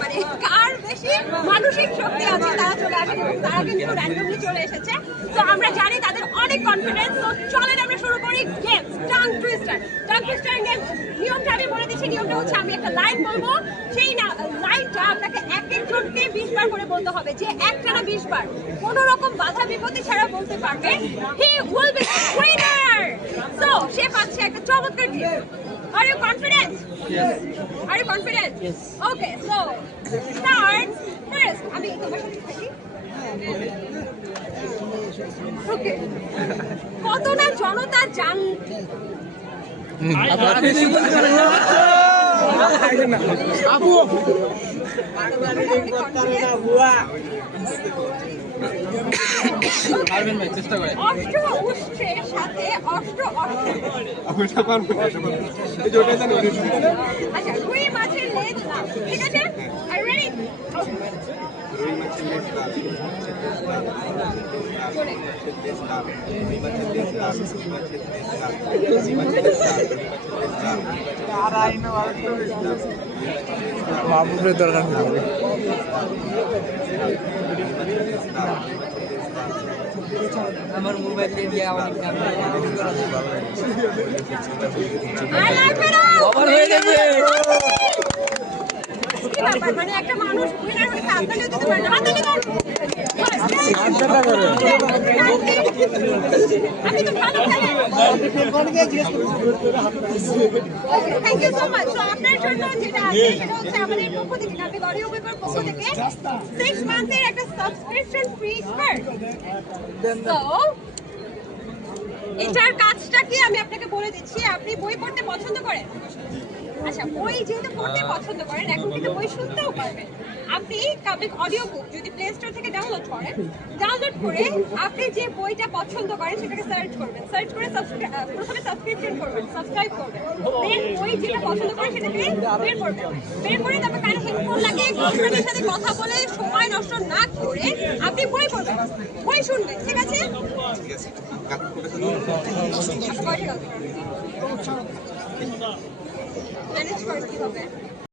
মানে কার বেশি মানসিক শক্তি আছে তারা চলে আসে এবং তারা কিন্তু র্যান্ডমলি চলে এসেছে। তো আমরা জানি তাদের অনেক কনফিডেন্স। তো চলেন আমরা শুরু করি game tongue twister. Tongue twister game নিয়মটা আমি বলে দিচ্ছি। নিয়মটা হচ্ছে আমি একটা লাইন বলবো, সেই লাইনটা আপনাকে এক একজনকে 20 বার করে বলতে হবে। যে একটানা 20 বার কোনো রকম বাধা বিপত্তি ছাড়া বলতে পারবে, he will be winner. So সে পাচ্ছে একটা চমৎকার gift. Are you confident? Yes. Are you confident? Yes. Okay, so start first. আমি তোমার সাথে থাকি। ওকে, কত না জনতা জান আপু পারবেন ভাই, চেষ্টা করেন। অষ্ট উষ্ঠের সাথে অষ্ট আচ্ছা, রুই মাছের লেজ না, ঠিক আছে? আর রেডি? মাহবুবের দরকার নেই। আমার মোবাইল দিয়ে অনেক হয়ে গেছে। মানে একটা মানুষ উইনার হয়েছে, আপনাকে দিতে পারে না। হাতে দিতে আমি তো ভালো খেলে। Thank you so much. তো আপনার জন্য যেটা আছে সেটা হচ্ছে আমাদের পক্ষ থেকে, আমি অডিও পেপার পক্ষ থেকে 6 মান্থের একটা সাবস্ক্রিপশন ফ্রি স্পার্ট। তো এটার কাজটা কি আমি আপনাকে বলে দিচ্ছি। আপনি বই পড়তে পছন্দ করেন? আচ্ছা, বই যেহেতু পড়তে পছন্দ করেন, এখন কিন্তু বই শুনতেও পারবেন। আপনি কাব্যিক অডিও বুক যদি প্লে স্টোর থেকে ডাউনলোড করেন, ডাউনলোড করে আপনি যে বইটা পছন্দ করেন সেটাকে সার্চ করবেন। সার্চ করে প্রথমে সাবস্ক্রিপশন করবেন, সাবস্ক্রাইব করবেন। দেন বই যেটা পছন্দ করেন সেটাকে বের করবেন। বের করে তারপর কানে হেডফোন লাগিয়ে গার্লফ্রেন্ডের সাথে কথা বলে সময় নষ্ট না করে আপনি বই পড়বেন, বই শুনবেন, ঠিক আছে? ম্যানেজ করে কিভাবে?